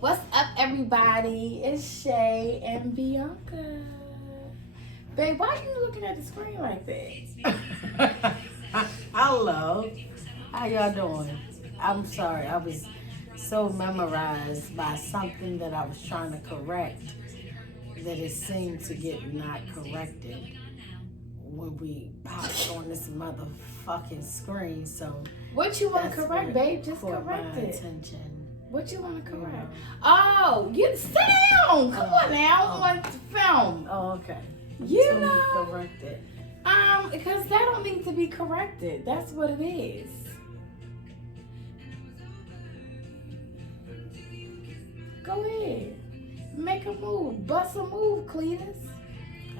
What's up, everybody? It's Shay and Bianca. Babe, why are you looking at the screen like that? Hello. How y'all doing? I'm sorry. I was so memorized by something that I was trying to correct that it seemed to get not corrected when we popped on this motherfucking screen. So What you want that's to correct, what babe? Just caught correct my it. attention. What you want to correct? Yeah. Oh, you sit down. Come on now. I want to film. Oh, okay. You Tell me know. correct it. Because that don't need to be corrected. That's what it is. Go ahead. Make a move. Bust a move, Cletus.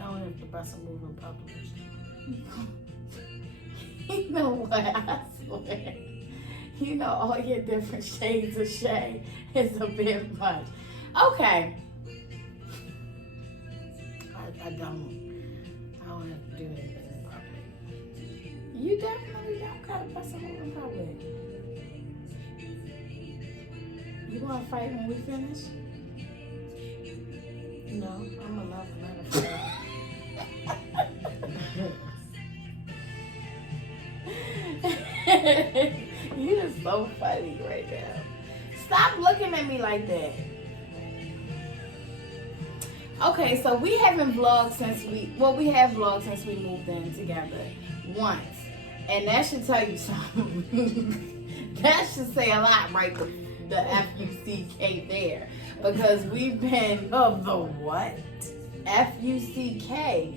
I don't have to bust a move in public. You know what? I swear. You know, all your different shades of Shay is a bit much. Okay. I don't have to do anything in public. You definitely don't gotta bust a move in public. You wanna fight when we finish? No, I'm a love matter. You're so funny right now. Stop looking at me like that. Okay, so we haven't vlogged since we have vlogged since we moved in together once. And that should tell you something. That should say a lot, right? The F-U-C-K there. Because we've been Of the what? F-U-C-K.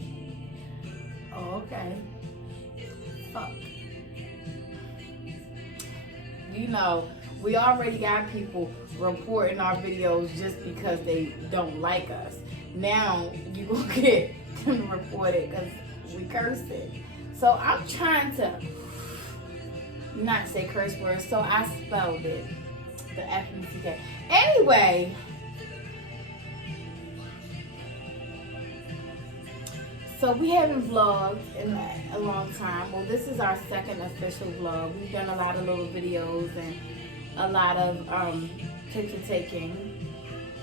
Oh, okay. Fuck. You know, we already got people reporting our videos just because they don't like us. Now you gonna get them reported because we cursed it. So I'm trying to not say curse words, so I spelled it. The F-U-C-K. Anyway. So we haven't vlogged in a long time. Well, this is our second official vlog. We've done a lot of little videos and a lot of picture taking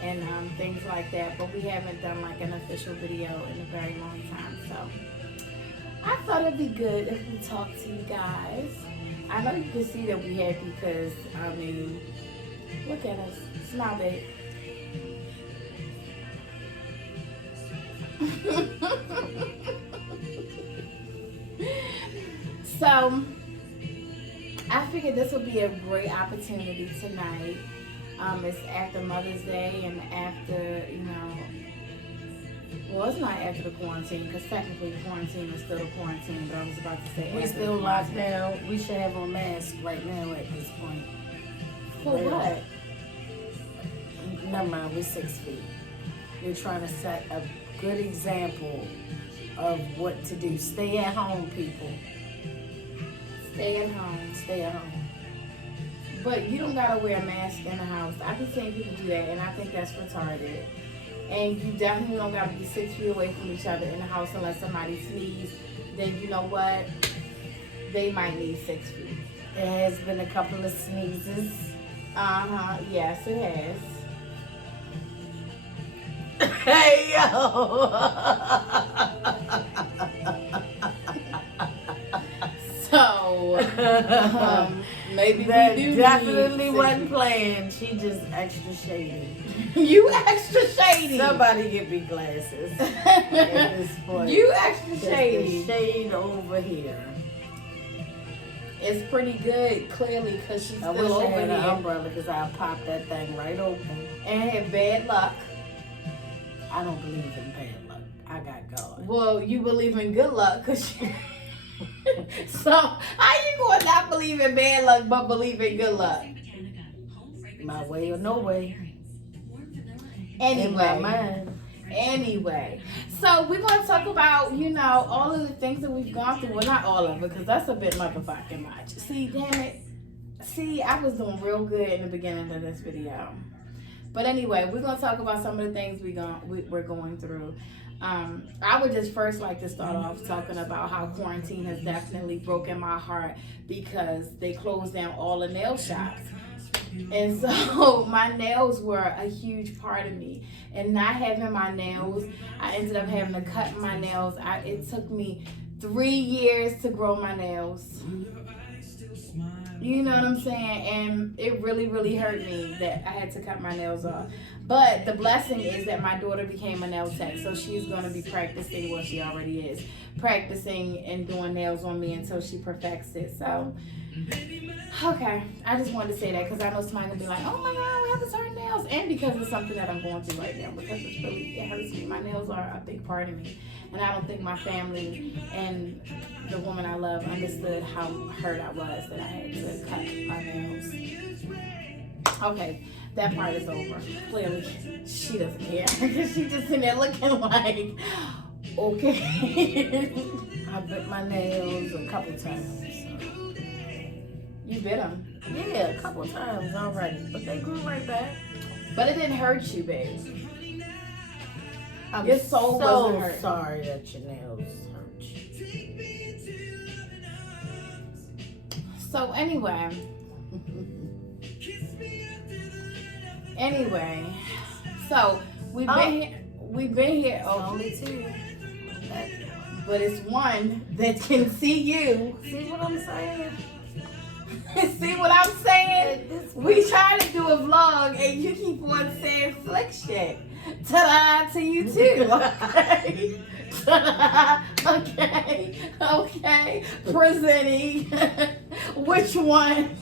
and things like that, but we haven't done like an official video in a very long time. So I thought it'd be good if we talked to you guys. I know you can see that we happy because, I mean, look at us. Smile, babe. So I figured this would be a great opportunity tonight. It's after Mother's Day and after, well, it's not after the quarantine because technically quarantine is still a quarantine, but I was about to say We after still the locked quarantine. down. We should have on masks right now at this point. For Really. what? Never mind, we're 6 feet. We're trying to set a good example of what to do. Stay at home, people. Stay at home. Stay at home. But you don't gotta wear a mask in the house. I've been seeing people do that, and I think that's retarded. And you definitely don't gotta be 6 feet away from each other in the house unless somebody sneezes. Then you know what? They might need 6 feet. There has been a couple of sneezes. Yes, it has. Hey, yo! So, maybe That we do definitely need wasn't 6 playing. She just extra shady. feet. You extra shady. Somebody get me glasses at this point. You extra 'Cause shady. The shade over here. It's pretty good, clearly, because she's I still wish I over had an here umbrella because I'll pop that thing right open. and had bad luck. I don't believe in bad luck. I got God. Well, you believe in good luck, cause you... So how you gonna not believe in bad luck but believe in good luck? My way or no way. In my Anyway, mind. anyway, so we're gonna talk about all of the things that we've gone through. Well, not all of it, because that's a bit motherfucking much. See, damn it. See, I was doing real good in the beginning of this video. But anyway, we're gonna talk about some of the things we're going through. I would just first like to start off talking about how quarantine has definitely broken my heart because they closed down all the nail shops. And so my nails were a huge part of me. And not having my nails, I ended up having to cut my nails. It took me 3 years to grow my nails. You know what I'm saying? And it really, really hurt me that I had to cut my nails off. But the blessing is that my daughter became a nail tech, so she's going to be practicing, well, she already is, practicing and doing nails on me until she perfects it. So, okay, I just wanted to say that because I know somebody going to be like, oh my God, we have to start nails. And because it's something that I'm going through right now, because it hurts me. My nails are a big part of me. And I don't think my family and the woman I love understood how hurt I was that I had to cut my nails. Okay, that part is over. Clearly, she doesn't care because she's just in there looking like, okay. I bit my nails a couple times. So. You bit them? Yeah, a couple times already, but they grew right back. But it didn't hurt you, babe. I'm Your soul wasn't hurt. Sorry that your nails hurt you. So anyway, so we've been here. Oh, only two. But it's one that can see you. See what I'm saying? See what I'm saying? We trying to do a vlog and you keep on saying slick shit. Ta-da to you too. Okay. Ta-da. Okay. Presenting. Which one?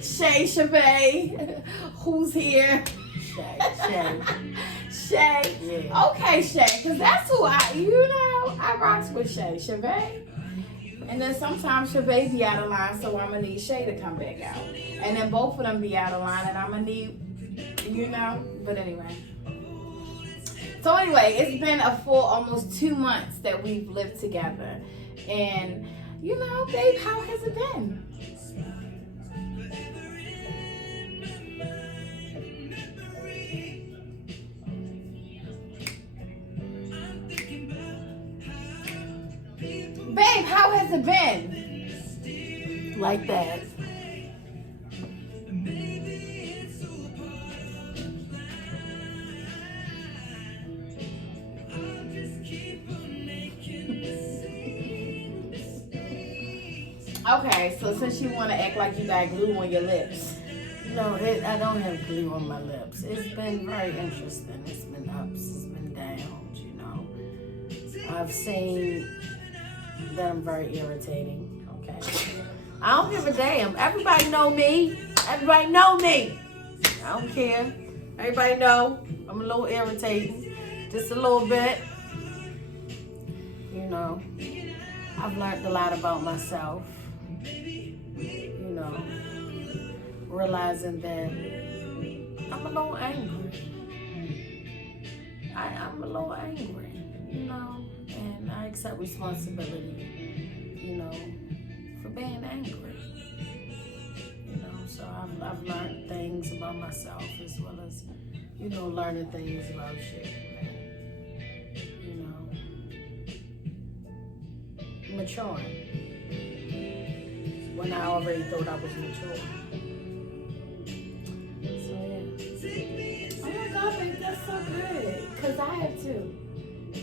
Shay Chavez. Who's here? Shay. Yeah. Okay, Shay. Because that's who I rocks with Shay Chavez. And then sometimes Chavez be out of line, so I'm going to need Shay to come back out. And then both of them be out of line, and I'm going to need, but anyway. So anyway, it's been a full almost 2 months that we've lived together. And, babe, how has it been? Babe, how has it been? Like that. Okay, so since you want to act like you got glue on your lips. No, I don't have glue on my lips. It's been very interesting. It's been ups, it's been downs, I've seen that I'm very irritating, okay? I don't give a damn. Everybody know me. Everybody know me. I don't care. Everybody know I'm a little irritating. Just a little bit. I've learned a lot about myself. Realizing that I'm a little angry. I'm a little angry, and I accept responsibility, for being angry. So I've learned things about myself as well as, learning things about shit. Maturing. When I already thought I was mature. So yeah. Oh my God, babe, that's so good. Because I have too.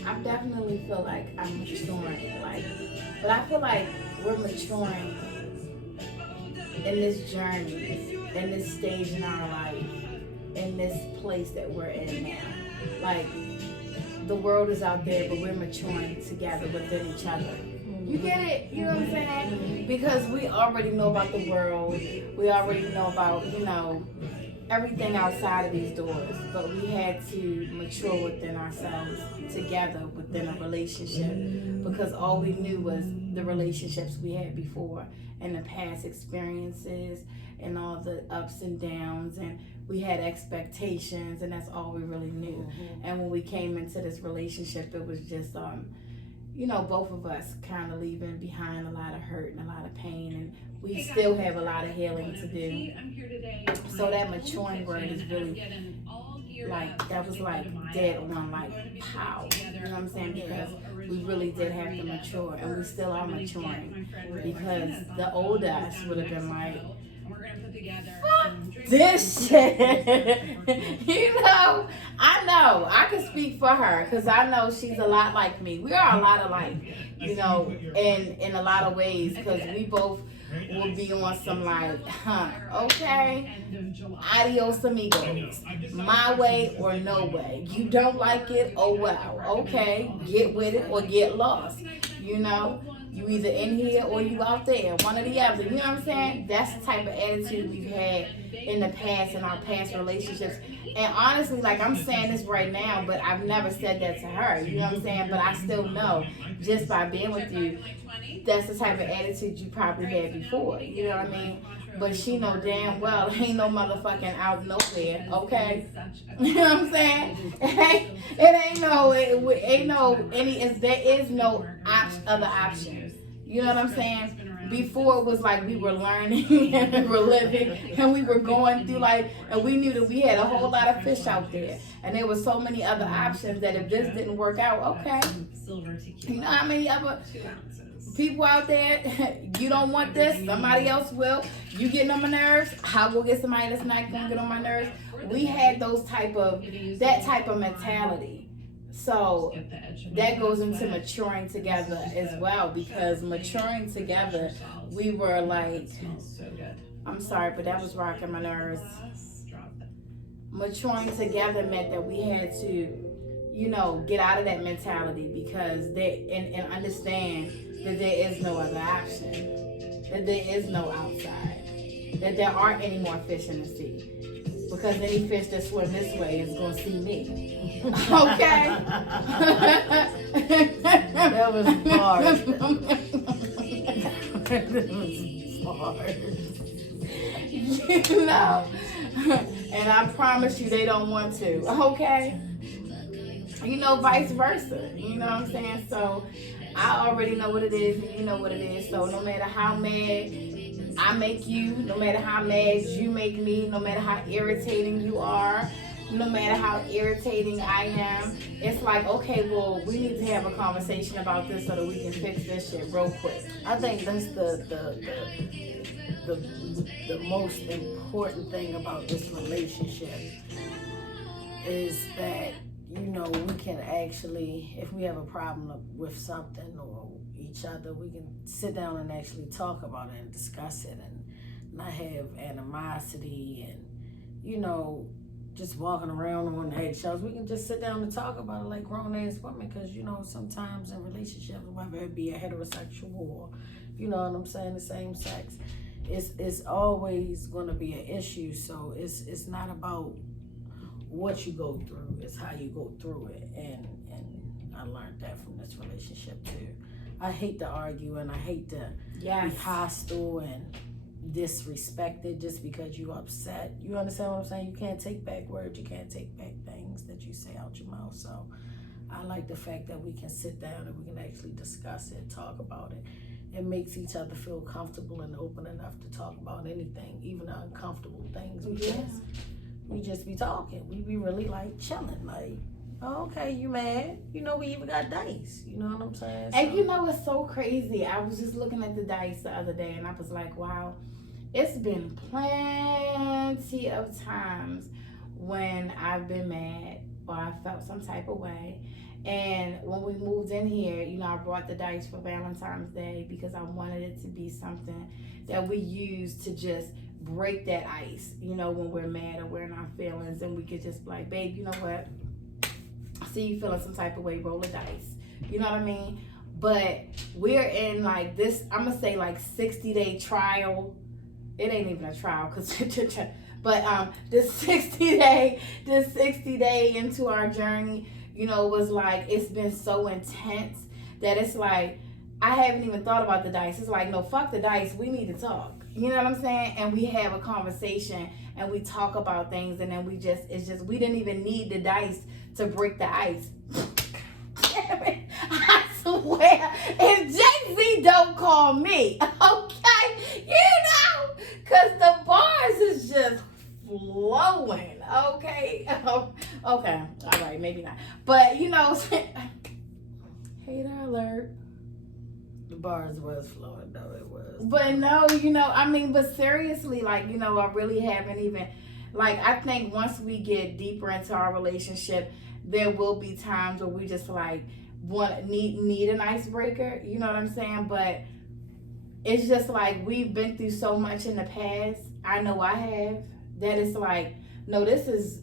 I definitely feel like I'm maturing. But I feel like we're maturing in this journey, in this stage in our life, in this place that we're in now. The world is out there, but we're maturing together within each other. You get it? You know what I'm saying? Because we already know about the world. We already know about, everything outside of these doors. But we had to mature within ourselves together within a relationship. Because all we knew was the relationships we had before and the past experiences and all the ups and downs. And we had expectations, and that's all we really knew. Mm-hmm. And when we came into this relationship, it was just both of us kind of leaving behind a lot of hurt and a lot of pain, and we still have a lot of healing to do. So that maturing word is really that was dead on, pow. You know what I'm saying? Because we really did have to mature, and we still are maturing. Because the old us would have been This shit. I can speak for her because I know she's a lot like me. We are a lot alike, in a lot of ways, because we both will be on some like, okay, adios amigos, my way or no way. You don't like it, oh well, okay, get with it or get lost, You either in here or you out there, one or the other. You know what I'm saying? That's the type of attitude we've had in the past, in our past relationships. And honestly, like, I'm saying this right now, but I've never said that to her. You know what I'm saying? But I still know, just by being with you, that's the type of attitude you probably had before. You know what I mean? But she know damn well ain't no motherfucking out nowhere, okay? You know what I'm saying? There is no other option. You know what I'm saying? Before it was like we were learning and we were living and we were going through and we knew that we had a whole lot of fish out there. And there were so many other options that if this didn't work out, okay. You know how many other people out there, you don't want this, somebody else will. You getting on my nerves, I'll go get somebody that's not gonna get on my nerves. We had that type of mentality. So that goes into maturing together as well, because maturing together, we were like, I'm sorry, but that was rocking my nerves. Maturing together meant that we had to, get out of that mentality, because and understand that there is no other option, that there is no outside, that there aren't any more fish in the sea. Because any fish that swim this way is going to see me. Okay? That was hard. That was hard. And I promise you they don't want to. Okay? Vice versa. You know what I'm saying? So I already know what it is and you know what it is. So no matter how mad I make you, no matter how mad you make me, no matter how irritating you are, no matter how irritating I am, it's like, okay, well, we need to have a conversation about this so that we can fix this shit real quick. I think that's the most important thing about this relationship is that, we can actually, if we have a problem with something or each other, we can sit down and actually talk about it and discuss it and not have animosity and, just walking around on eggshells. We can just sit down and talk about it like grown-ass women, because, sometimes in relationships, whether it be a heterosexual or, the same sex, it's always going to be an issue. So it's not about what you go through, it's how you go through it. And I learned that from this relationship too. I hate to argue and I hate to be hostile and disrespected just because you're upset. You understand what I'm saying? You can't take back words, you can't take back things that you say out your mouth. So I like the fact that we can sit down and we can actually discuss it, talk about it. It makes each other feel comfortable and open enough to talk about anything, even the uncomfortable things, because we just be talking. We be really like chilling, like, oh, okay, you mad? We even got dice. You know what I'm saying? So, and it's so crazy. I was just looking at the dice the other day and I was like, wow, it's been plenty of times when I've been mad or I felt some type of way. And when we moved in here, I brought the dice for Valentine's Day because I wanted it to be something that we use to just break that ice, when we're mad or we're in our feelings, and we could just be like, babe, you know what? See you feeling some type of way, roll the dice. You know what I mean? But we're in like this, I'm gonna say like 60-day trial. It ain't even a trial, but this 60 day into our journey, was like, it's been so intense that it's like, I haven't even thought about the dice. It's like, no, fuck the dice. We need to talk. You know what I'm saying? And we have a conversation and we talk about things, and then we didn't even need the dice to break the ice. I swear, if Jay-Z don't call me, okay, because the bars is just flowing, okay? Okay, all right, maybe not. But, hater alert. The bars was flowing, though it was. But no, I mean, but seriously, like, I really haven't even, like, I think once we get deeper into our relationship, there will be times where we just like need an icebreaker. You know what I'm saying? But it's just like we've been through so much in the past. I know I have. That it's like, no, this is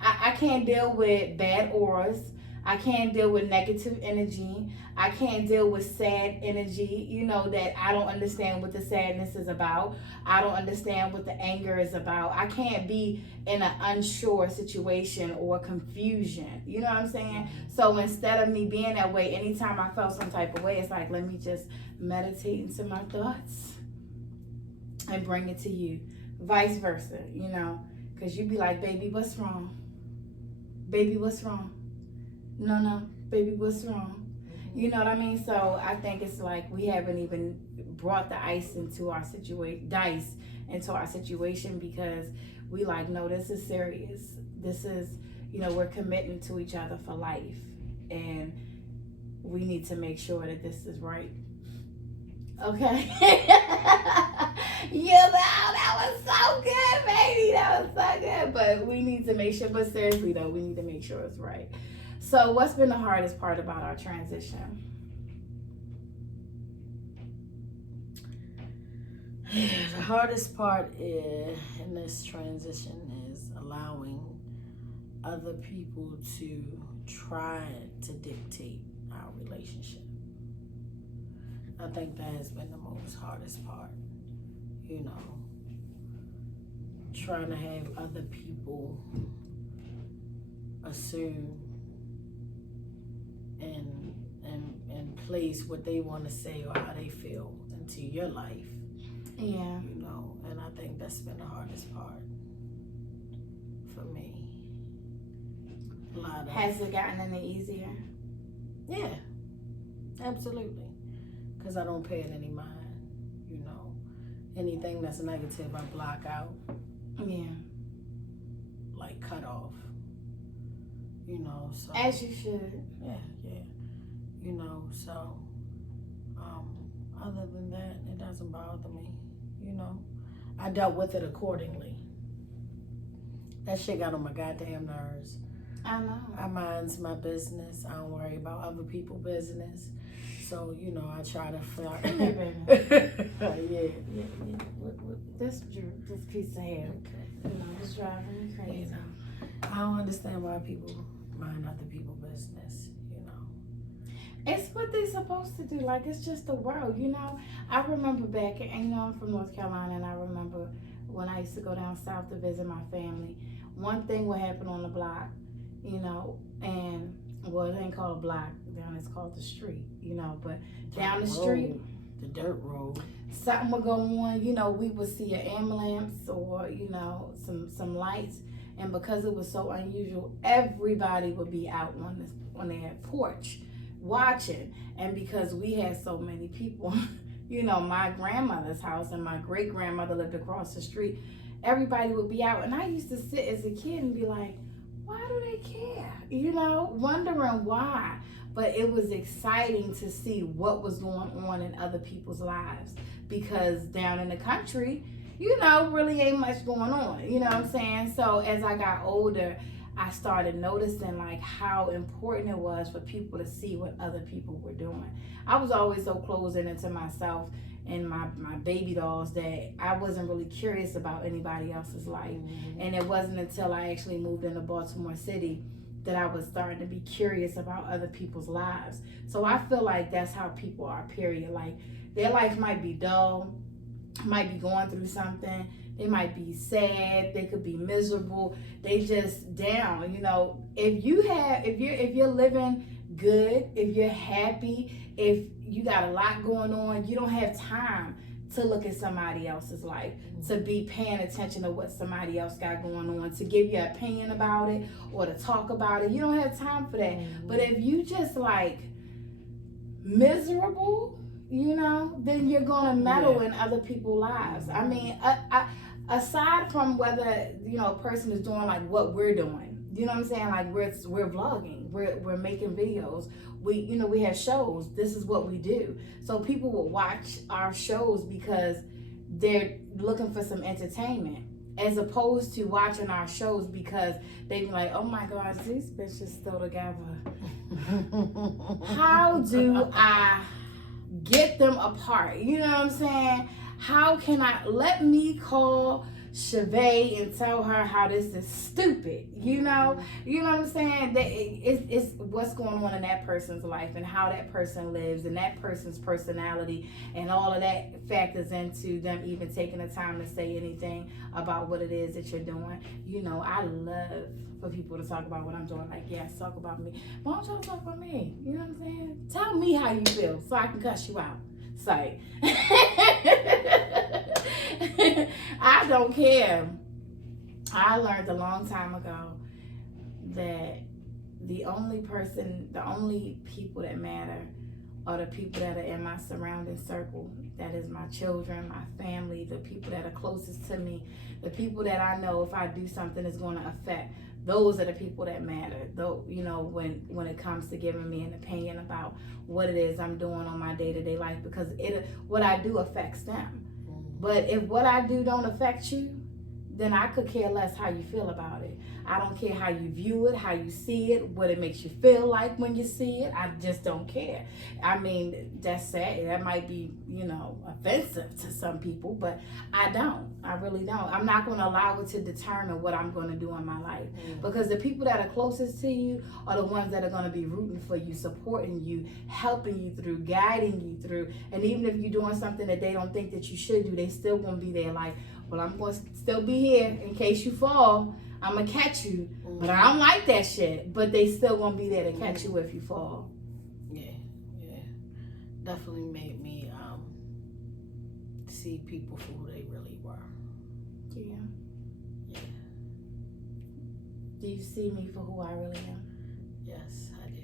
I can't deal with bad auras. I can't deal with negative energy. I can't deal with sad energy, that I don't understand what the sadness is about. I don't understand what the anger is about. I can't be in an unsure situation or confusion. You know what I'm saying? So instead of me being that way, anytime I felt some type of way, it's like, let me just meditate into my thoughts and bring it to you. Vice versa, because you be like, baby, what's wrong? Baby, what's wrong? No, baby, what's wrong? You know what I mean? So I think it's like we haven't even brought the ice into our situation, because we like, no, this is serious. This is, we're committing to each other for life, and we need to make sure that this is right. Okay. That was so good, baby. That was so good. But we need to make sure, but seriously though, we need to make sure it's right. So what's been the hardest part about our transition? The hardest part in this transition is allowing other people to try to dictate our relationship. I think that has been the most hardest part, trying to have other people assume and place what they want to say or how they feel into your life. Yeah. And I think that's been the hardest part for me. Has it gotten any easier? Yeah, absolutely. Because I don't pay it any mind, Anything that's negative, I block out. Yeah. Like cut off. So. As you should. Yeah. So, other than that, it doesn't bother me, I dealt with it accordingly. That shit got on my goddamn nerves. I know. I mind's my business. I don't worry about other people's business. So, I try to flirt. Come here, baby. Yeah. This piece of hair. Okay. It's driving me crazy. I don't understand why people mind other people's business, It's what they're supposed to do. Like, it's just the world, I remember back, and I'm from North Carolina, and I remember when I used to go down south to visit my family, one thing would happen on the block, and, well, it ain't called a block down, it's called the street, but down the street. The dirt road. Something would go on, we would see an ambulance or, some lights. And because it was so unusual, everybody would be out on their porch watching. And because we had so many people, my grandmother's house and my great grandmother lived across the street, everybody would be out. And I used to sit as a kid and be like, why do they care? Wondering why. But it was exciting to see what was going on in other people's lives, because down in the country, really ain't much going on. You know what I'm saying? So as I got older, I started noticing like how important it was for people to see what other people were doing. I was always so closed into myself and my baby dolls that I wasn't really curious about anybody else's life. Mm-hmm. And it wasn't until I actually moved into Baltimore City that I was starting to be curious about other people's lives. So I feel like that's how people are, period. Like, their life might be dull, might be going through something, they might be sad, they could be miserable, they just down. If you're living good, if you're happy, if you got a lot going on, you don't have time to look at somebody else's life, to be paying attention to what somebody else got going on, to give your opinion about it or to talk about it. You don't have time for that. Mm-hmm. But if you just like miserable, then you're gonna meddle in other people's lives. I mean, aside from whether a person is doing like what we're doing, You know what I'm saying? Like we're vlogging, we're making videos. We have shows. This is what we do. So people will watch our shows because they're looking for some entertainment, as opposed to watching our shows because they be like, oh my gosh, these bitches still together. How do I get them apart? You know what I'm saying? How can I let me call Chevy and tell her how this is stupid? You know what I'm saying? That it's what's going on in that person's life and how that person lives and that person's personality, and all of that factors into them even taking the time to say anything about what it is that you're doing. I love for people to talk about what I'm doing. Like, yes, talk about me. Why don't y'all talk about me? You know what I'm saying? Tell me how you feel so I can cuss you out. Say. I don't care. I learned a long time ago that the only people that matter are the people that are in my surrounding circle. That is my children, my family, the people that are closest to me, the people that I know if I do something is going to affect. Those are the people that matter. Though, when it comes to giving me an opinion about what it is I'm doing on my day-to-day life, because what I do affects them. But if what I do don't affect you, then I could care less how you feel about it. I don't care how you view it, how you see it, what it makes you feel like when you see it. I just don't care. I mean, that's sad. That might be, offensive to some people, but I don't. I really don't. I'm not going to allow it to determine what I'm going to do in my life. Because the people that are closest to you are the ones that are going to be rooting for you, supporting you, helping you through, guiding you through. And even if you're doing something that they don't think that you should do, they still going to be there like, well, I'm going to still be here in case you fall. I'm going to catch you. But I don't like that shit. But they still going to be there to catch you if you fall. Yeah. Definitely made me see people for who they really were. Yeah. Do you see me for who I really am? Yes, I do.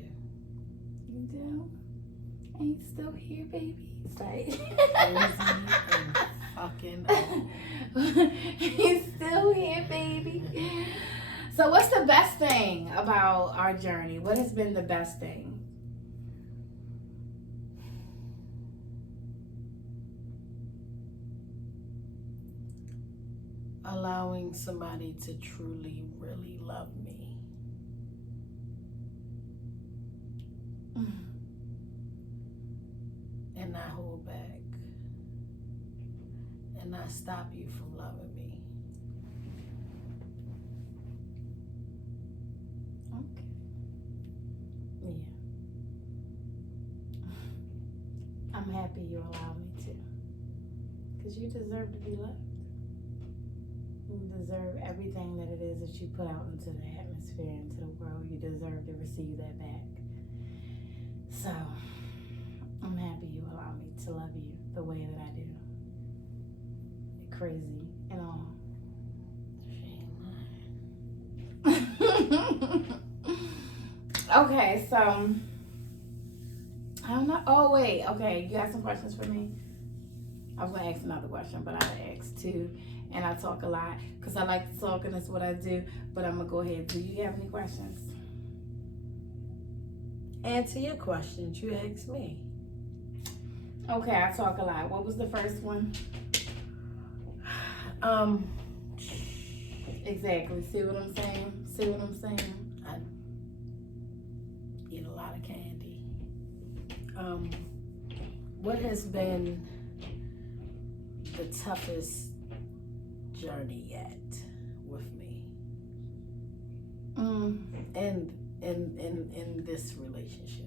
You do? And you still here, baby? It's fucking He's still here, baby. So what's the best thing about our journey? What has been the best thing? Allowing somebody to truly, really love me. And not hold back. And not stop you from loving me. Okay. Yeah. I'm happy you allow me to. Because you deserve to be loved. You deserve everything that it is that you put out into the atmosphere, into the world. You deserve to receive that back. So, I'm happy you allow me to love you the way that I do. Crazy and all. Okay, so I don't know. Oh wait, okay. You got some questions for me? I was gonna ask another question, but I asked two, and I talk a lot because I like to talk, and that's what I do. But I'm gonna go ahead. Do you have any questions? Answer your questions you asked me. Okay, I talk a lot. What was the first one? Exactly. See what I'm saying? I eat a lot of candy. What has been the toughest journey yet with me? In this relationship?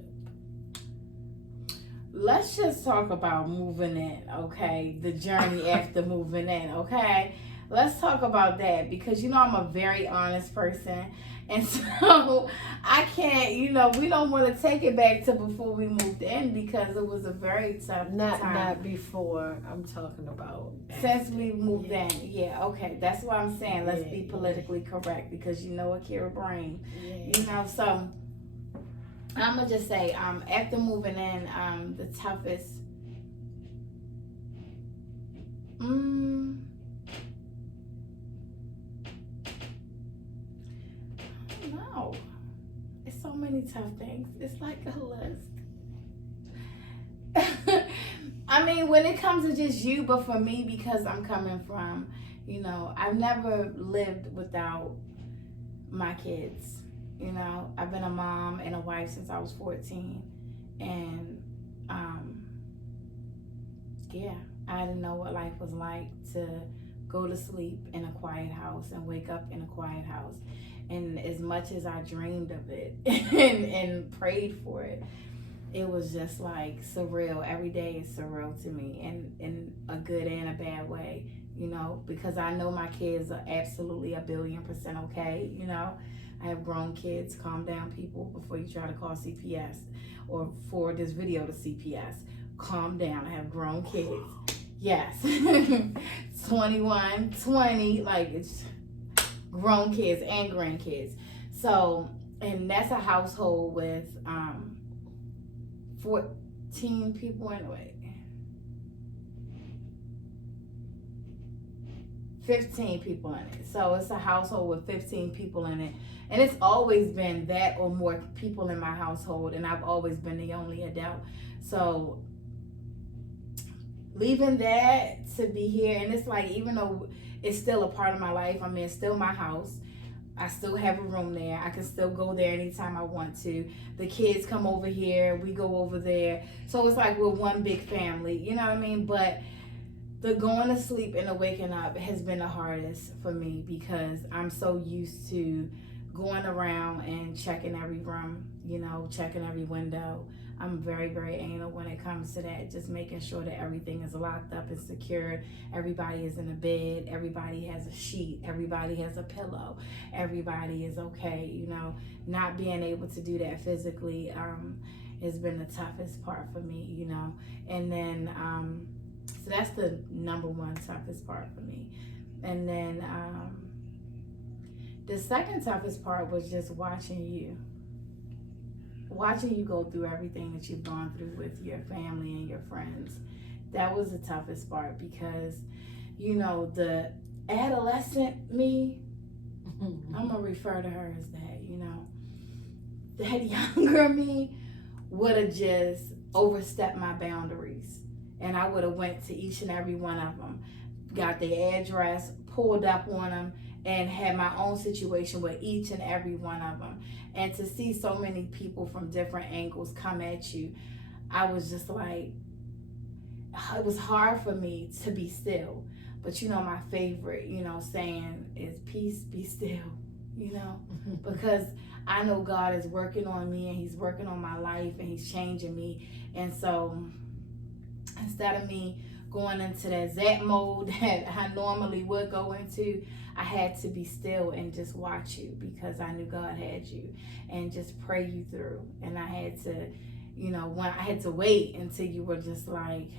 Let's just talk about moving in, okay? The journey after moving in, okay? Let's talk about that because, I'm a very honest person. And so I can't, we don't want to take it back to before we moved in because it was a very tough time. Not before. I'm talking about since we moved in. Yeah, okay. That's what I'm saying. Let's be politically correct because Akira Brain. Yeah. So I'm going to just say, after moving in, the toughest, don't know. It's so many tough things. It's like a list. I mean, when it comes to just you, but for me, because I'm coming from, you know, I've never lived without my kids. You know, I've been a mom and a wife since I was 14. And, yeah, I didn't know what life was like to go to sleep in a quiet house and wake up in a quiet house. And as much as I dreamed of it and prayed for it, it was just like surreal. Every day is surreal to me, in a good and a bad way, you know, because I know my kids are absolutely 1,000,000,000% okay, you know. I have grown kids. Calm down, people, before you try to call CPS or forward this video to CPS. Calm down. I have grown kids. Yes. 21, 20, like it's grown kids and grandkids. So, and that's a household with 14 people anyway. 15 people in it. So it's a household with 15 people in it. And it's always been that or more people in my household, and I've always been the only adult. So leaving that to be here, and it's like, even though it's still a part of my life, I mean, it's still my house. I still have a room there. I can still go there anytime I want to. The kids come over here, we go over there. So it's like we're one big family, you know what I mean? But the going to sleep and the waking up has been the hardest for me, because I'm so used to going around and checking every room, you know, checking every window. I'm very, very anal when it comes to that, just making sure that everything is locked up and secured. Everybody is in a bed. Everybody has a sheet. Everybody has a pillow. Everybody is okay, you know. Not being able to do that physically has been the toughest part for me, you know. And then, so that's the number one toughest part for me. And then the second toughest part was just watching you go through everything that you've gone through with your family and your friends. That was the toughest part, because, you know, the adolescent me, I'm gonna refer to her as that, you know, that younger me would have just overstepped my boundaries, and I would have went to each and every one of them, got their address, pulled up on them, and had my own situation with each and every one of them. And to see so many people from different angles come at you, I was just like, it was hard for me to be still. But you know, my favorite, you know, saying is peace, be still, you know, because I know God is working on me, and he's working on my life, and he's changing me. And so instead of me going into that zap mode that I normally would go into, I had to be still and just watch you, because I knew God had you, and just pray you through. And I had to, you know, when I had to wait until you were just like,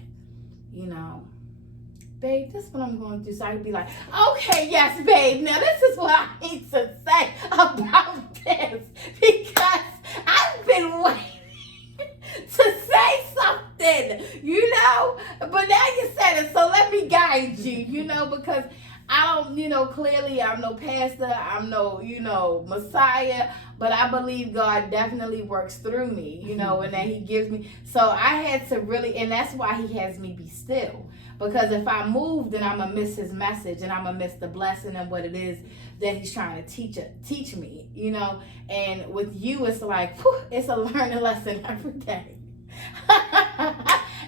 you know, babe, this is what I'm going through. So I could be like, okay, yes, babe, now this is what I need to say about this, because I've been waiting to say something, you know, but now you said it, so let me guide you, you know, because I don't, you know, clearly I'm no pastor, I'm no, you know, Messiah, but I believe God definitely works through me, you know, and that he gives me. So I had to really, and that's why he has me be still, because if I move, then I'm going to miss his message, and I'm going to miss the blessing and what it is that he's trying to teach me, you know. And with you, it's like, whew, it's a learning lesson every day.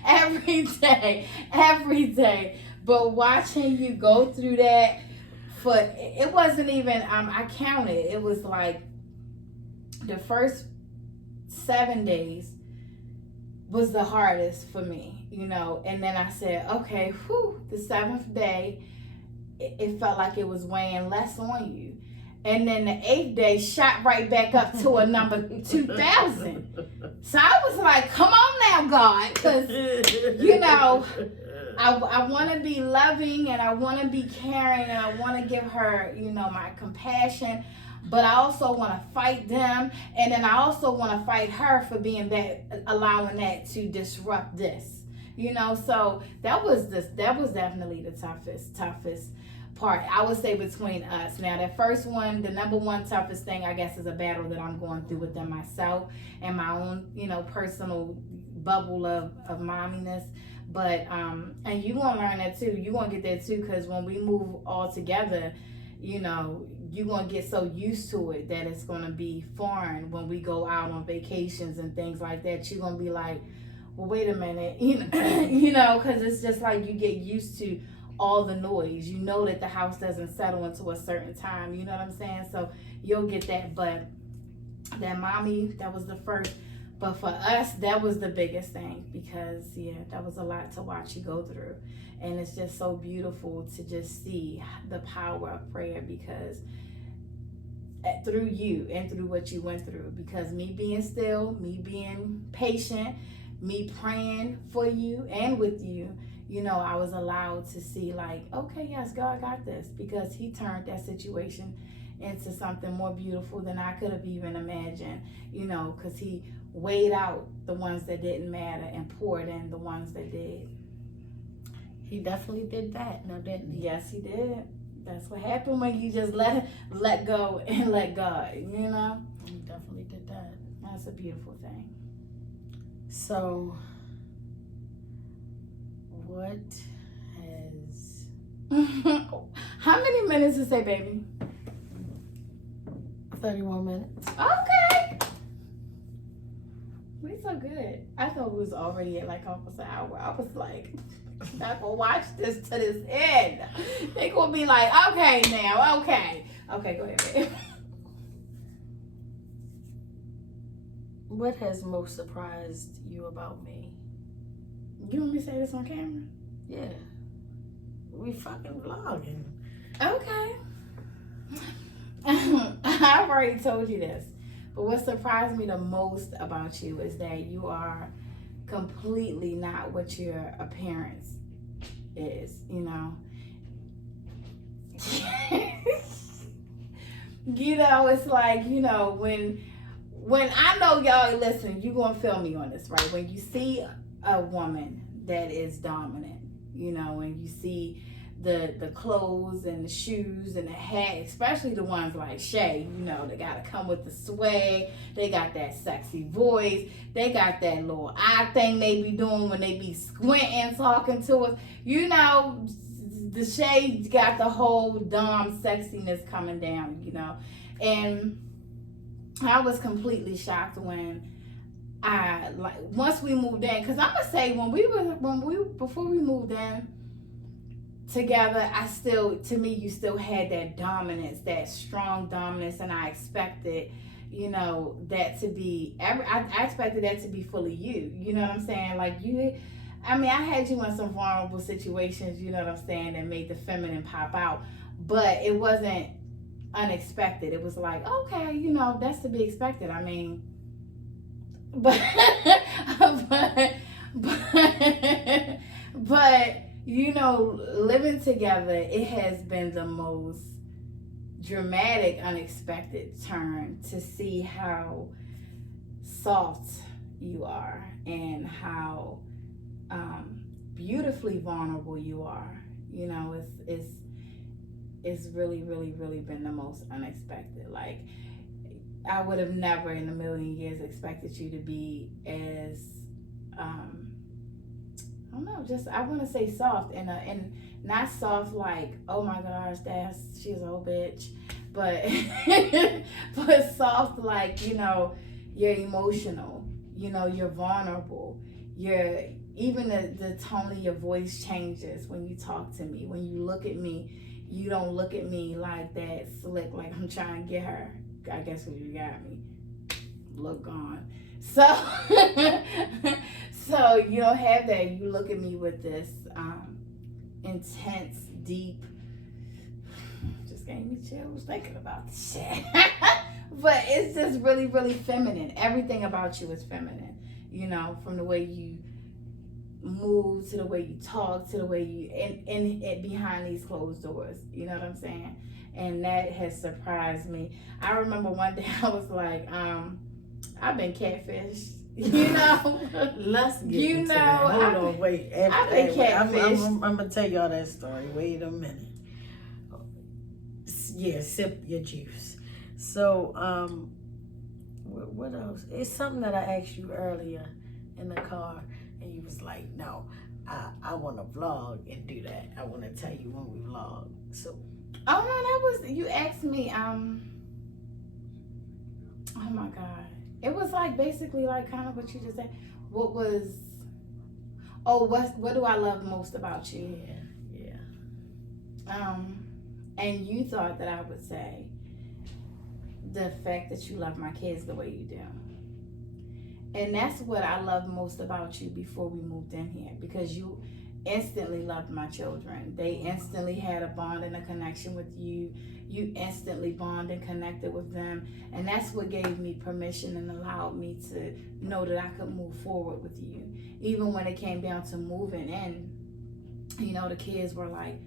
every day. But watching you go through that, it wasn't even, I counted, it was like the first 7 days was the hardest for me, you know. And then I said, okay, whew, the 7th day, it felt like it was weighing less on you. And then the 8th day shot right back up to a number 2,000. So I was like, come on now, God, because, you know, I want to be loving, and I want to be caring, and I want to give her, you know, my compassion, but I also want to fight them, and then I also want to fight her for being that, allowing that to disrupt this, you know. So that was definitely the toughest part, I would say, between us. Now, that first one, the number one toughest thing, I guess, is a battle that I'm going through within myself and my own, personal bubble of momminess. But, and you going to learn that too. You going to get that too, because when we move all together, you're going to get so used to it that it's going to be foreign when we go out on vacations and things like that. You're going to be like, well, wait a minute, because it's just like you get used to all the noise. You know that the house doesn't settle until a certain time. You know what I'm saying? So you'll get that. But that mommy, that was the first. But for us, that was the biggest thing, because, that was a lot to watch you go through. And it's just so beautiful to just see the power of prayer, because through you and through what you went through, because me being still, me being patient, me praying for you and with you, I was allowed to see like, okay, yes, God got this, because he turned that situation into something more beautiful than I could have even imagined, because he weighed out the ones that didn't matter and poured in the ones that did. He definitely did that, now didn't he? Yes, he did. That's what happened when you just let go and let God, He definitely did that. That's a beautiful thing. So, what has... How many minutes to say, baby? 31 minutes. Okay. We so good. I thought we was already at like almost an hour. I was like, I'm not gonna watch this to this end. They gonna be like, okay now, okay. Okay, go ahead, babe. What has most surprised you about me? You want me to say this on camera? Yeah. We fucking vlogging. Okay. I've already told you this. But what surprised me the most about you is that you are completely not what your appearance is, it's like, when I know y'all, listen, you gonna feel me on this, right? When you see a woman that is dominant, and you see the clothes and the shoes and the hat, especially the ones like Shay, they gotta come with the swag, they got that sexy voice, they got that little eye thing they be doing when they be squinting talking to us, the Shay got the whole dom sexiness coming down, and I was completely shocked when once we moved in, because I'm gonna say before we moved in together, you still had that dominance, that strong dominance, and I expected, that to be I expected that to be fully you. You know what I'm saying? Like I had you in some vulnerable situations, you know what I'm saying, that made the feminine pop out, but it wasn't unexpected. It was like, okay, that's to be expected. But living together, it has been the most dramatic, unexpected turn to see how soft you are and how beautifully vulnerable you are. It's really, really, really been the most unexpected. Like, I would have never in a million years expected you to be as, I want to say soft, and not soft like, oh my gosh, she's a whole bitch, but but soft like, you're emotional, you're vulnerable, even the tone of your voice changes when you talk to me. When you look at me, you don't look at me like that slick, like I'm trying to get her. I guess when you got me, look gone. So so you don't have that. You look at me with this intense, deep, just gave me chills thinking about this shit. But it's just really, really feminine. Everything about you is feminine, from the way you move to the way you talk to the way you and behind these closed doors, you know what I'm saying? And that has surprised me. I remember one day I was like, I've been catfished, Let's get into that. Hold on, wait. I've been catfished. I'm gonna tell y'all that story. Wait a minute. sip your juice. So, what else? It's something that I asked you earlier in the car, and you was like, "No, I want to vlog and do that. I want to tell you when we vlog." So, oh no, that was you asked me. Oh my God, it was like basically like kind of what you just said. What was? Oh, what do I love most about you? yeah. And you thought that I would say the fact that you love my kids the way you do. And that's what I love most about you before we moved in here, because you instantly loved my children. They instantly had a bond and a connection with you. You instantly bonded and connected with them. And that's what gave me permission and allowed me to know that I could move forward with you. Even when it came down to moving in, you know, the kids were like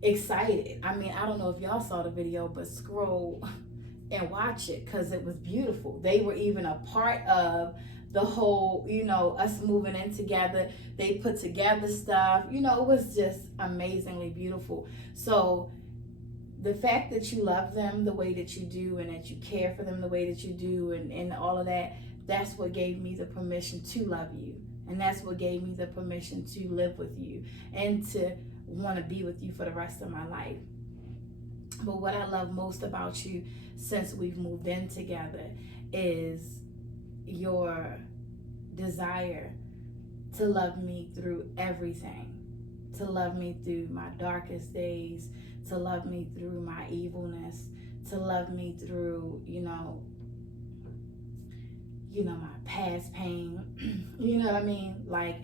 excited. I mean, I don't know if y'all saw the video, but scroll and watch it because it was beautiful. They were even a part of the whole, you know, us moving in together. They put together stuff, you know, it was just amazingly beautiful. So the fact that you love them the way that you do, and that you care for them the way that you do, and all of that, that's what gave me the permission to love you. And that's what gave me the permission to live with you and to want to be with you for the rest of my life. But what I love most about you since we've moved in together is your desire to love me through everything, to love me through my darkest days, to love me through my evilness, to love me through, you know, my past pain. You know what I mean? Like,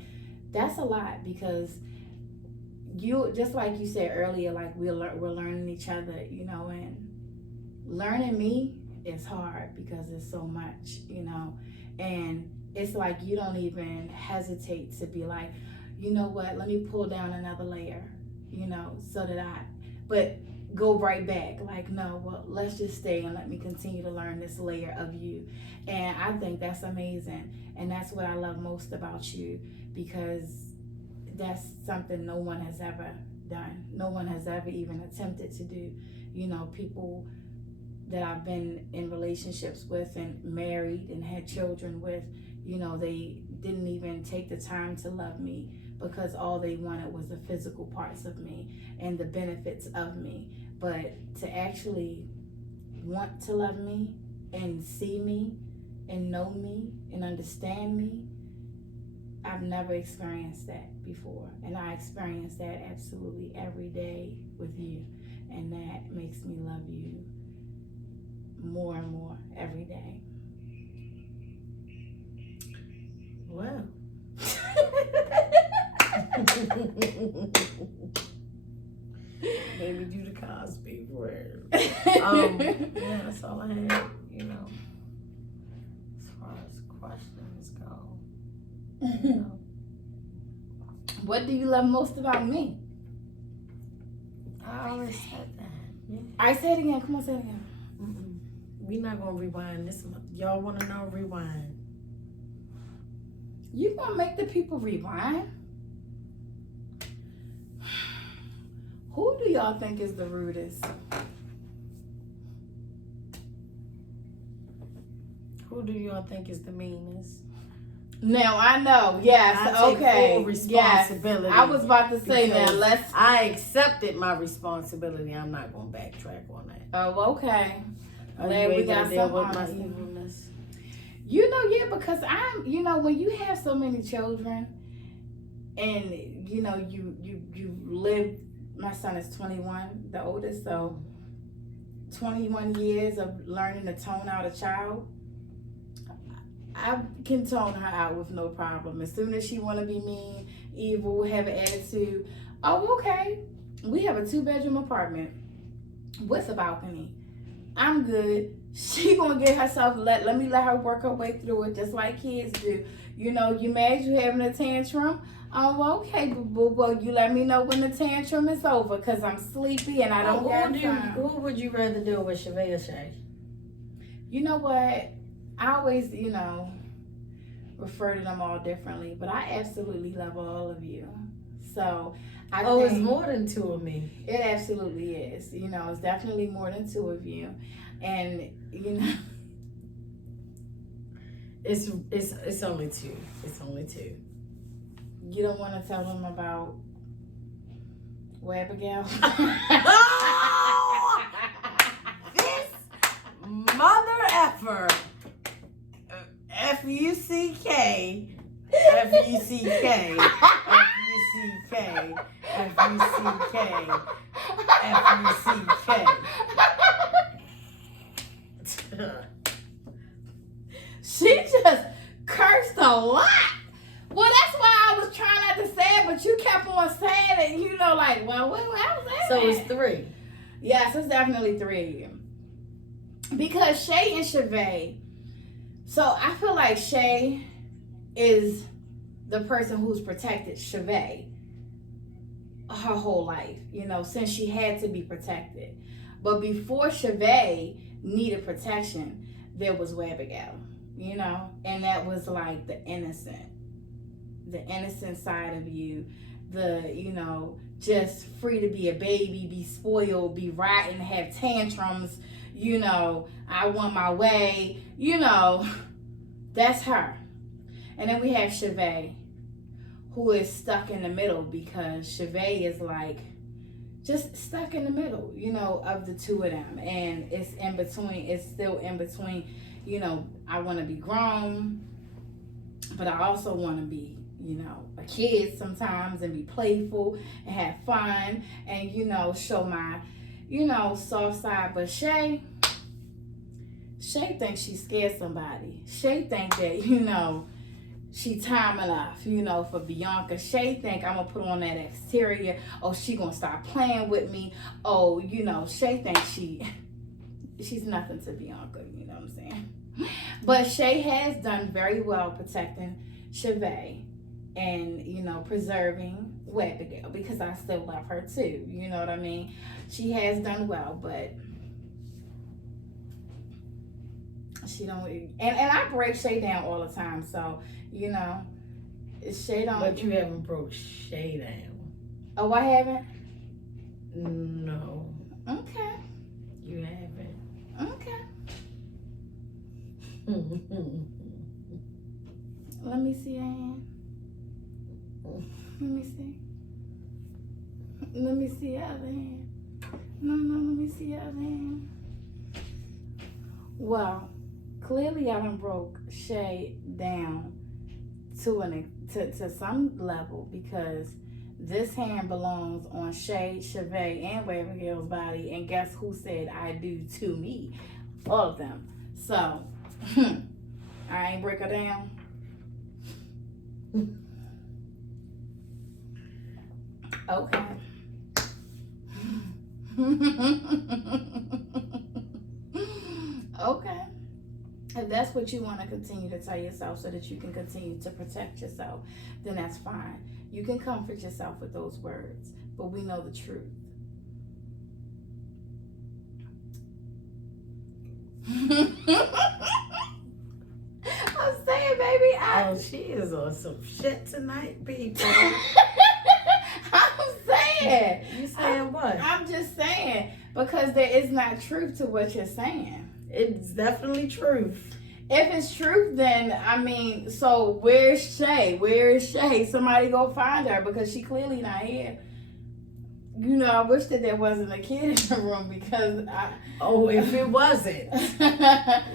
that's a lot, because you, just like you said earlier, like we're learning each other, you know, and learning me is hard because it's so much, you know, and it's like you don't even hesitate to be like, you know what, let me pull down another layer, you know, so that but go right back, like, no, well, let's just stay and let me continue to learn this layer of you. And I think that's amazing, and that's what I love most about you, because that's something no one has ever done. No one has ever even attempted to do. You know, people that I've been in relationships with and married and had children with, you know, they didn't even take the time to love me, because all they wanted was the physical parts of me and the benefits of me. But to actually want to love me and see me and know me and understand me, I've never experienced that before. And I experience that absolutely every day with you. And that makes me love you more and more every day. Well. Maybe do the Cosby word. Yeah, that's all I had, you know, as far as questions go. You know. What do you love most about me? I always said that. Yeah. I say it again. Come on, say it again. We're not gonna rewind this month. Y'all wanna know? Rewind. You gonna make the people rewind? Who do y'all think is the rudest? Who do y'all think is the meanest? Now I know. Yes. I take okay. full responsibility. Yes. I was about to say now. Let's. I accepted my responsibility. I'm not gonna backtrack on that. Oh, okay. Glad we got some with my honesty. evilness. You know, yeah, because I'm. You know, when you have so many children, and you know, you live. My son is 21, the oldest, so 21 years of learning to tone out a child. I can tone her out with no problem. As soon as she want to be mean, evil, have an attitude, oh, okay. We have a 2-bedroom apartment with a balcony. I'm good. She gonna get herself, let me let her work her way through it, just like kids do. You know, you mad you having a tantrum? Oh, well, okay, boo-boo. Well, you let me know when the tantrum is over, because I'm sleepy and I don't got time. Who would you rather deal with, Chevy or Shay? You know what? I always, you know, refer to them all differently, but I absolutely love all of you. So I it's think more than two of me. it absolutely is. You know, it's definitely more than two of you, and you know, It's only two. It's only two. you don't want to tell them about Abigail. Oh, this mother effer. F-U-C-K. F-U-C-K. F-U-C-K. F-U-C-K. F-U-C-K. She just cursed a lot. Well, that's why I was trying not to say it, but you kept on saying it. You know, like, well, what was that? So it's three. Yes, it's definitely three. Because Shay and Chevay. So I feel like Shay is the person who's protected Chevay her whole life, you know, since she had to be protected. But before Chevay needed protection, there was Abigail, you know, and that was like the innocent side of you, the, you know, just free to be a baby, be spoiled, be rotten, have tantrums, you know, I want my way, you know, that's her. And then we have Chevay, who is stuck in the middle because Chevay is like just stuck in the middle, you know, of the two of them. And it's in between, it's still in between, you know, I want to be grown, but I also want to be, you know, a kid sometimes and be playful and have fun and, you know, show my, you know, soft side. But Shay thinks she's scared somebody. Shay thinks that, you know, she time enough, you know, for Bianca. Shay think I'm gonna put on that exterior. Oh, she gonna start playing with me. Oh, you know, Shay thinks she's nothing to Bianca, you know what I'm saying? But Shay has done very well protecting Chevay and, you know, preserving Abigail because I still love her too. You know what I mean? She has done well, but she don't, and I break Shay down all the time, so, you know, Shay don't. But you haven't broke Shay down. Oh, I haven't? No. Okay. You haven't. Okay. Let me see your hand. Let me see. Let me see your other hand. No, let me see your other hand. Well, clearly I done broke Shay down to some level because this hand belongs on Shay, Chevay, and Abigail's body, and guess who said I do to me? All of them. So, I ain't break her down. Okay. Okay. If that's what you want to continue to tell yourself so that you can continue to protect yourself, then that's fine. You can comfort yourself with those words, but we know the truth. I'm saying, baby, she is on some shit tonight, people. I'm saying. You saying what? I'm just saying, because there is not truth to what you're saying. It's definitely truth. If it's truth, then, I mean, so where's Shay? Where is Shay? Somebody go find her because she clearly not here. You know, I wish that there wasn't a kid in the room because I... Oh, if it wasn't,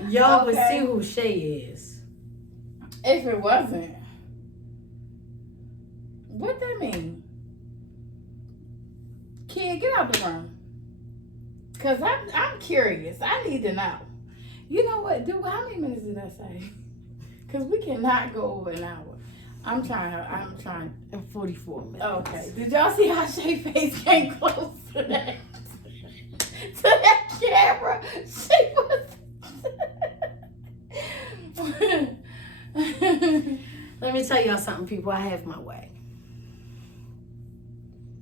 y'all would see who Shay is. If it wasn't. What that mean? Kid, get out the room. Because I'm curious. I need to know. You know what? How many minutes did I say? Because we cannot go over an hour. I'm trying. In 44 minutes. Okay. Did y'all see how Shay's face came close to that? To that camera? She was... Let me tell y'all something, people. I have my way.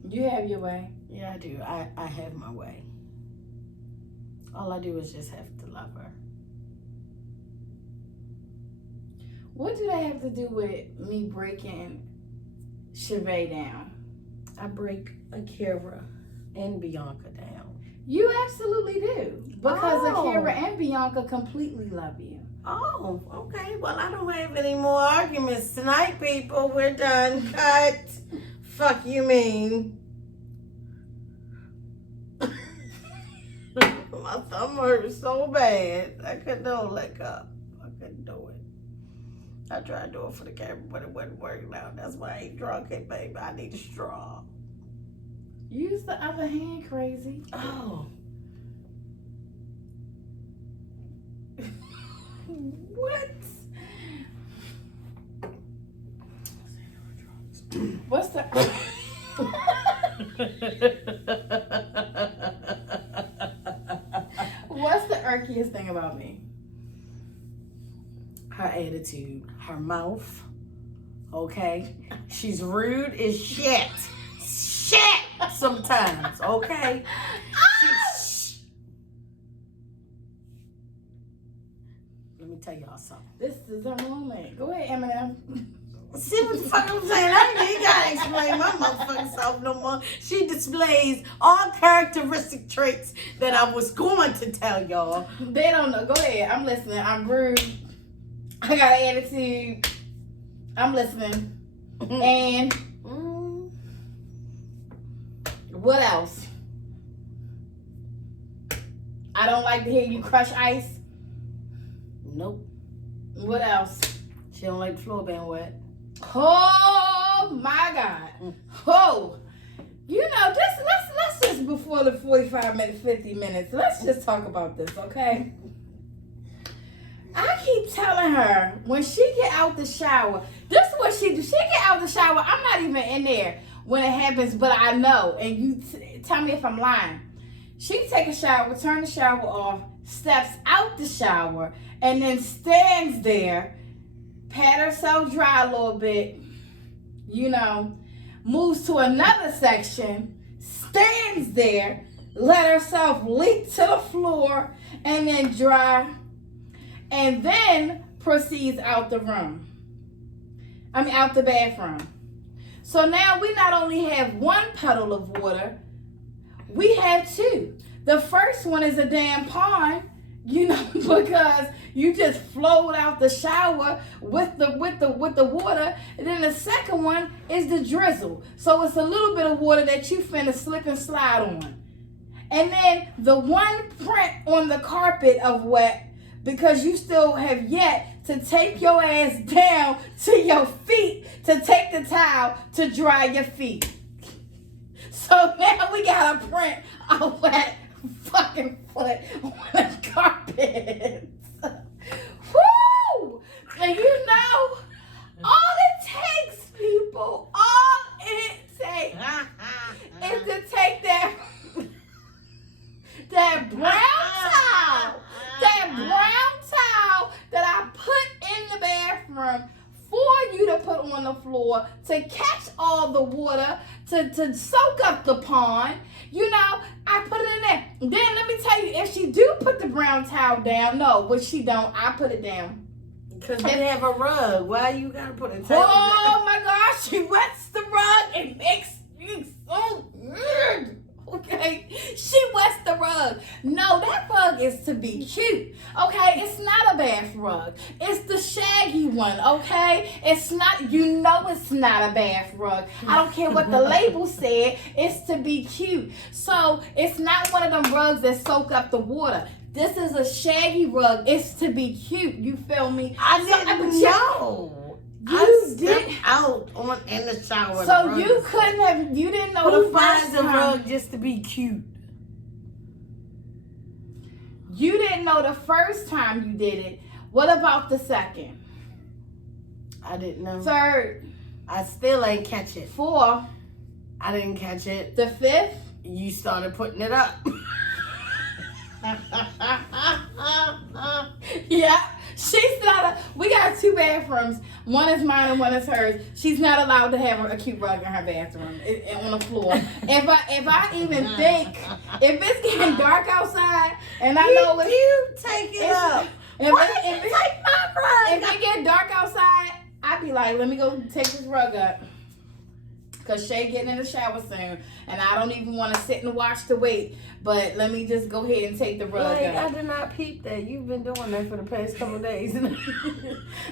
You have your way. Yeah, I do. I have my way. All I do is just have to love her. What do that have to do with me breaking Chevay down? I break Akira and Bianca down. You absolutely do. Because Oh. Akira and Bianca completely love you. Oh, okay. Well, I don't have any more arguments tonight, people. We're done. Cut. Fuck you mean. My thumb hurts so bad. I couldn't let up. I couldn't do it. I tried to do it for the camera, but it wasn't working out. That's why I ain't drunk it, baby. I need a straw. Use the other hand, crazy. Oh. What? What's the What's the irkiest thing about me? Her attitude, her mouth. Okay? She's rude as shit. Shit sometimes, okay? Let me tell y'all something. This is a moment. Go ahead, Eminem. See what the fuck I'm saying? I ain't gotta explain my motherfucking self no more. She displays all characteristic traits that I was going to tell y'all. They don't know. Go ahead. I'm listening. I'm rude. I got an attitude. I'm listening. And what else? I don't like to hear you crush ice. Nope. What else? She don't like the floor being wet. Oh my God. Oh. You know, let's just before the 45 minutes, 50 minutes, let's just talk about this, okay? I keep telling her when she get out the shower, this is what she do. She get out the shower. I'm not even in there when it happens, but I know. And you tell me if I'm lying. She take a shower, turn the shower off, steps out the shower, and then stands there, pat herself dry a little bit, you know, moves to another section, stands there, let herself leak to the floor, and then dry, and then proceeds out the room. Out the bathroom. So now we not only have one puddle of water, we have two. The first one is a damn pond, you know, because you just flowed out the shower with the water, and then the second one is the drizzle. So it's a little bit of water that you finna slip and slide on. And then the one print on the carpet of wet, because you still have yet to take your ass down to your feet to take the towel to dry your feet. So now we got a print of wet fucking foot on the carpet. Woo! And you know, all it takes, people, all it takes is to take that brown towel that I put in the bathroom for you to put on the floor to catch all the water, to soak up the pond. You know, I put it in there. Then let me tell you, if she do put the brown towel down, no, which she don't, I put it down. Because they have a rug. Why you gotta put a towel down? Oh my gosh, she wets the rug and makes me so weird. Okay, she wets the rug. No, that rug is to be cute. Okay, it's not a bath rug. It's the shaggy one. Okay, it's not. You know, it's not a bath rug. I don't care what the label said. It's to be cute. So it's not one of them rugs that soak up the water. This is a shaggy rug. It's to be cute. You feel me? I didn't know. You did out in the shower. So you couldn't have. You didn't know Who the first buys a time. rug just to be cute? You didn't know the first time you did it. What about the second? I didn't know. Third. I still ain't catch it. Fourth. I didn't catch it. The fifth. You started putting it up. Yeah. She's not we got two bathrooms. One is mine and one is hers. She's not allowed to have a cute rug in her bathroom on the floor. If I even think, if it's getting dark outside and I know it's... You take it up. If Why did you take my rug? If it get dark outside, I'd be like, let me go take this rug up. Because Shay getting in the shower soon, and I don't even want to sit and watch the wait. But let me just go ahead and take the rug Like, I out. did not peep that. You've been doing that for the past couple of days.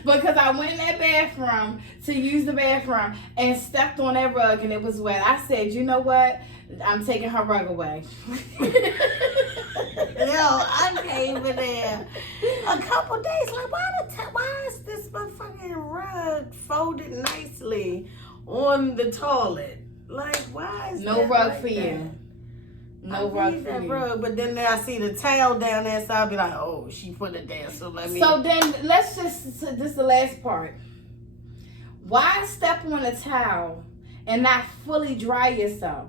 Because I went in that bathroom to use the bathroom and stepped on that rug and it was wet. I said, you know what? I'm taking her rug away. Yo, I came in there a couple days. Like, why is this motherfucking rug folded nicely on the toilet? Like, why is No that rug like for that? you. No I rug need for that you. rug, but then I see the towel down there, so I'll be like, oh, she put it there, so let me. So then let's just, this is the last part. Why step on a towel and not fully dry yourself?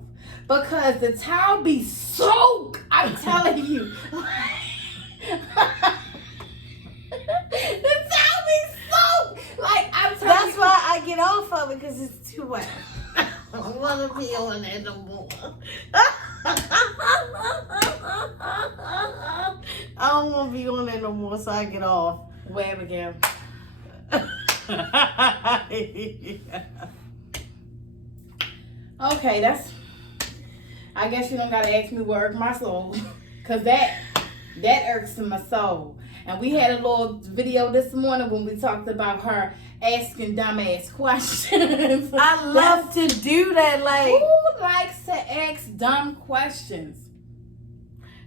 Because the towel be soaked. I'm telling you. The towel be soaked. Like, I'm telling That's you. why I get off of it, because it's too wet. I don't want to be on it no more. I don't want to be on it no more, so I get off. Where again? Okay, that's. I guess you don't gotta ask me what irks my soul, cause that irks my soul. And we had a little video this morning when we talked about her asking dumbass questions. I love to do that. Like, Who likes to ask dumb questions?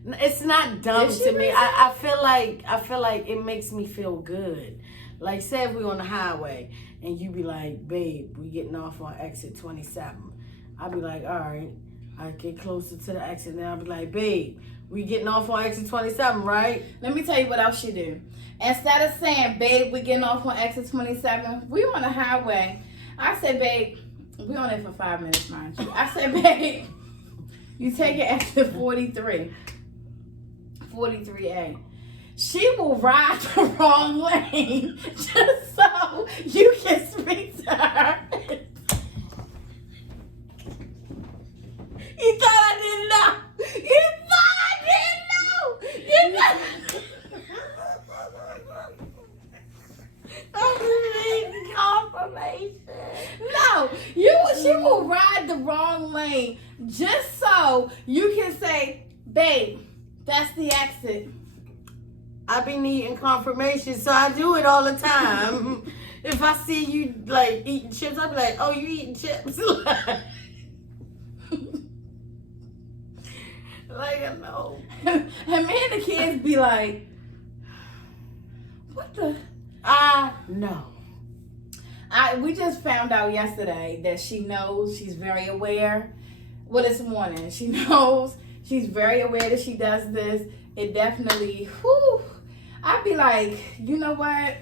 it's not dumb Is she to me. really? I feel like it makes me feel good. Like, say if we on the highway and you be like, babe, we getting off on exit 27. I'll be like, all right. I get closer to the exit, and I'll be like, babe, we getting off on exit 27, right? Let me tell you what else you do. Instead of saying, babe, we getting off on exit 27, we on the highway. I said, babe, we on it for 5 minutes, mind you. I said, babe, you take it exit 43. 43A. She will ride the wrong lane just so you can speak to her. You thought I didn't know. You thought I didn't know. You thought. I need confirmation. No, she will ride the wrong lane just so you can say, babe, that's the exit. I be needing confirmation, so I do it all the time. If I see you like eating chips, I be like, "Oh, you eating chips?" Like, I know. And me and the kids be like, what the? I know. We just found out yesterday that she knows, she's very aware. Well, this morning, she knows, she's very aware that she does this. It definitely, whew. I'd be like, you know what?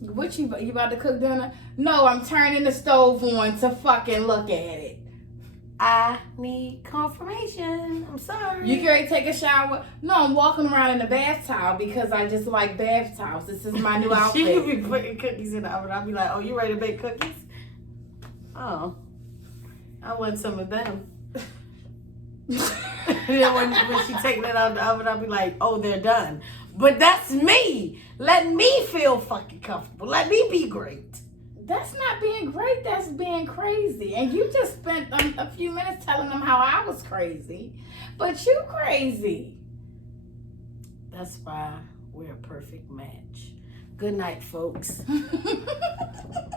What you about to cook dinner? No, I'm turning the stove on to fucking look at it. I need confirmation. I'm sorry. You can ready to take a shower? No, I'm walking around in a bath towel because I just like bath towels. This is my new outfit. She be putting cookies in the oven. I'll be like, "Oh, you ready to bake cookies?" Oh, I want some of them. And then when she taking it out of the oven, I'll be like, "Oh, they're done." But that's me. Let me feel fucking comfortable. Let me be great. That's not being great. That's being crazy. And you just spent a few minutes telling them how I was crazy. But you crazy. That's why we're a perfect match. Good night, folks.